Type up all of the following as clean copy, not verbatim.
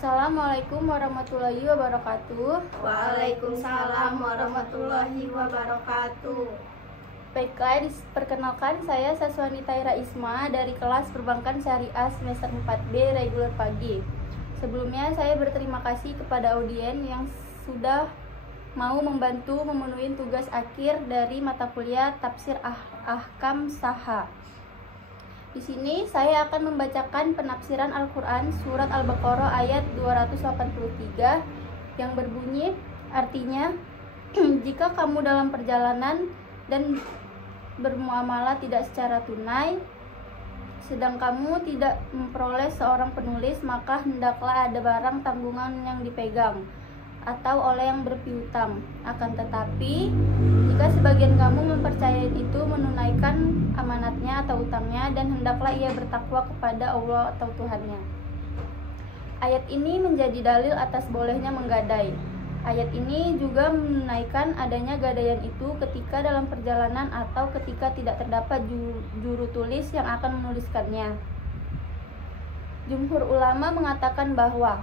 Assalamualaikum warahmatullahi wabarakatuh. Waalaikumsalam warahmatullahi wabarakatuh. Baiklah, perkenalkan saya Saswani Taira Isma dari kelas Perbankan Syariah semester 4B reguler pagi. Sebelumnya saya berterima kasih kepada audien yang sudah mau membantu memenuhi tugas akhir dari mata kuliah Tafsir Ahkam Shaha. Di sini saya akan membacakan penafsiran Al-Quran surat Al-Baqarah ayat 283 yang berbunyi, artinya, jika kamu dalam perjalanan dan bermuamalah tidak secara tunai, sedang kamu tidak memperoleh seorang penulis, maka hendaklah ada barang tanggungan yang dipegang atau oleh yang berpiutang. Akan tetapi, jika sebagian kamu mempercayai itu, menunaikan amanatnya atau utangnya, dan hendaklah ia bertakwa kepada Allah atau Tuhannya. Ayat ini menjadi dalil atas bolehnya menggadai. Ayat ini juga menunaikan adanya gadaian itu ketika dalam perjalanan atau ketika tidak terdapat juru tulis yang akan menuliskannya. Jumhur ulama mengatakan bahwa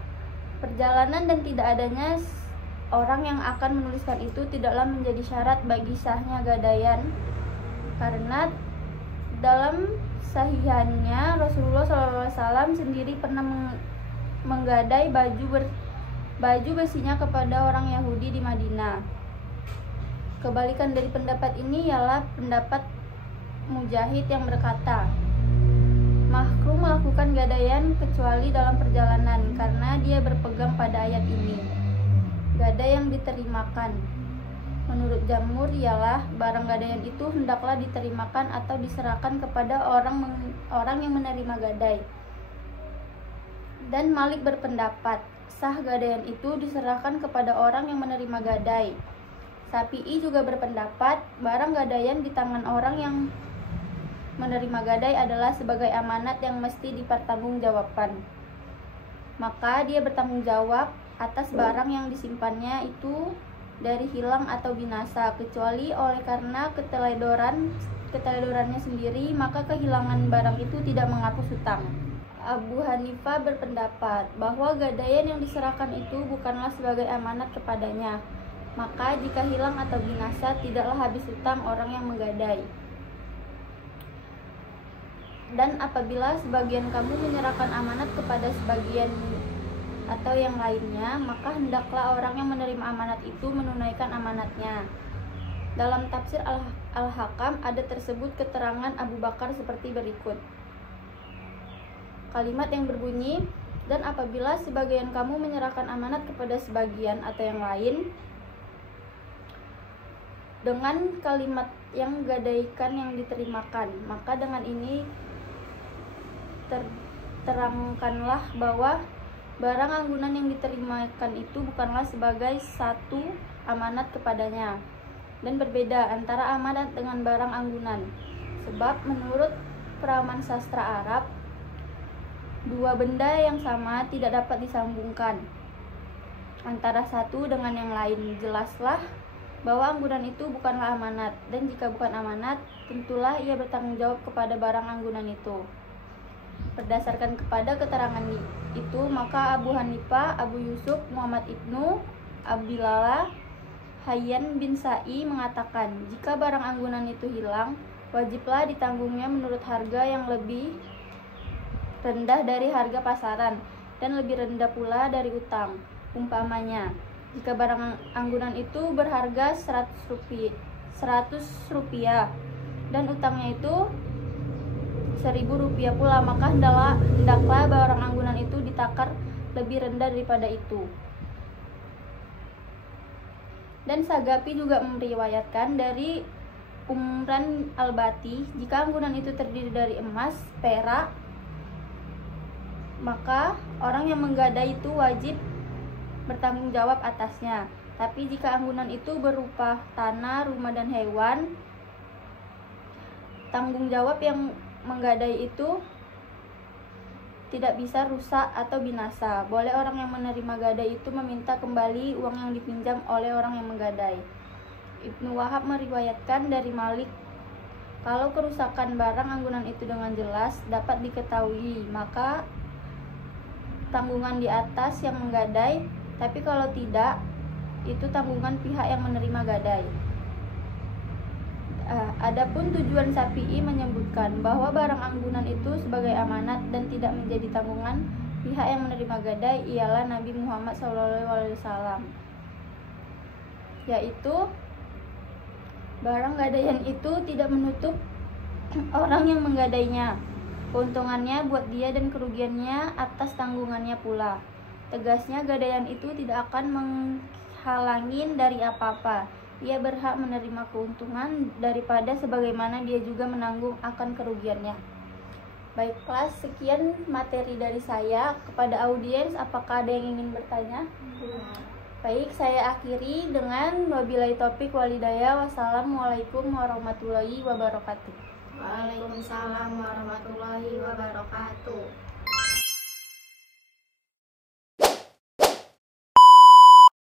perjalanan dan tidak adanya orang yang akan menuliskan itu tidaklah menjadi syarat bagi sahnya gadaian, karena dalam sahihannya Rasulullah SAW sendiri pernah menggadai baju besinya kepada orang Yahudi di Madinah. Kebalikan dari pendapat ini ialah pendapat Mujahid yang berkata, makruh melakukan gadaian kecuali dalam perjalanan, karena dia berpegang pada ayat ini. Gadai yang diterimakan menurut Jamhur ialah barang gadaian itu hendaklah diterimakan atau diserahkan kepada orang yang menerima gadai. Dan Malik berpendapat sah gadaian itu diserahkan kepada orang yang menerima gadai. Syafi'i juga berpendapat barang gadaian di tangan orang yang menerima gadai adalah sebagai amanat yang mesti dipertanggungjawabkan. Maka dia bertanggung jawab atas barang yang disimpannya itu dari hilang atau binasa, kecuali oleh karena keteledorannya sendiri, maka kehilangan barang itu tidak menghapus hutang. Abu Hanifah berpendapat bahwa gadaian yang diserahkan itu bukanlah sebagai amanat kepadanya, maka jika hilang atau binasa tidaklah habis hutang orang yang menggadai. Dan apabila sebagian kamu menyerahkan amanat kepada sebagian atau yang lainnya, maka hendaklah orang yang menerima amanat itu menunaikan amanatnya. Dalam tafsir Al-Hakam ada tersebut keterangan Abu Bakar seperti berikut. Kalimat yang berbunyi, dan apabila sebagian kamu menyerahkan amanat kepada sebagian atau yang lain, dengan kalimat yang gadaikan yang diterimakan, maka dengan ini terangkanlah bahwa barang anggunan yang diterimakan itu bukanlah sebagai satu amanat kepadanya, dan berbeda antara amanat dengan barang anggunan. Sebab menurut peraman sastra Arab, dua benda yang sama tidak dapat disambungkan antara satu dengan yang lain. Jelaslah bahwa anggunan itu bukanlah amanat, dan jika bukan amanat, tentulah ia bertanggung jawab kepada barang anggunan itu. Berdasarkan kepada keterangan itu, maka Abu Hanifah, Abu Yusuf, Muhammad ibnu Abdillah, Hayyan bin Sa'i mengatakan, jika barang anggunan itu hilang, wajiblah ditanggungnya menurut harga yang lebih rendah dari harga pasaran dan lebih rendah pula dari utang. Umpamanya, jika barang anggunan itu berharga 100 rupiah dan utangnya itu 1.000 rupiah pula, maka hendaklah barang anggunan itu ditakar lebih rendah daripada itu. Dan Sagapi juga meriwayatkan dari Umran Al-Bati, jika anggunan itu terdiri dari emas, perak, maka orang yang menggadai itu wajib bertanggung jawab atasnya. Tapi jika anggunan itu berupa tanah, rumah, dan hewan, tanggung jawab yang menggadai itu tidak bisa rusak atau binasa. Boleh orang yang menerima gadai itu meminta kembali uang yang dipinjam oleh orang yang menggadai. Ibnu Wahab meriwayatkan dari Malik, kalau kerusakan barang anggunan itu dengan jelas dapat diketahui, maka tanggungan di atas yang menggadai, tapi kalau tidak, itu tanggungan pihak yang menerima gadai. Adapun tujuan Syafi'i menyebutkan bahwa barang anggunan itu sebagai amanat dan tidak menjadi tanggungan pihak yang menerima gadai ialah Nabi Muhammad SAW, yaitu barang gadaian itu tidak menutup orang yang menggadainya, keuntungannya buat dia dan kerugiannya atas tanggungannya pula. Tegasnya, gadaian itu tidak akan menghalangin dari apa-apa. Ia berhak menerima keuntungan daripada sebagaimana dia juga menanggung akan kerugiannya. Baiklah, sekian materi dari saya. Kepada audiens, apakah ada yang ingin bertanya? Baik, saya akhiri dengan wabillahi taufik walhidayah. Wassalamualaikum warahmatullahi wabarakatuh. Waalaikumsalam warahmatullahi wabarakatuh.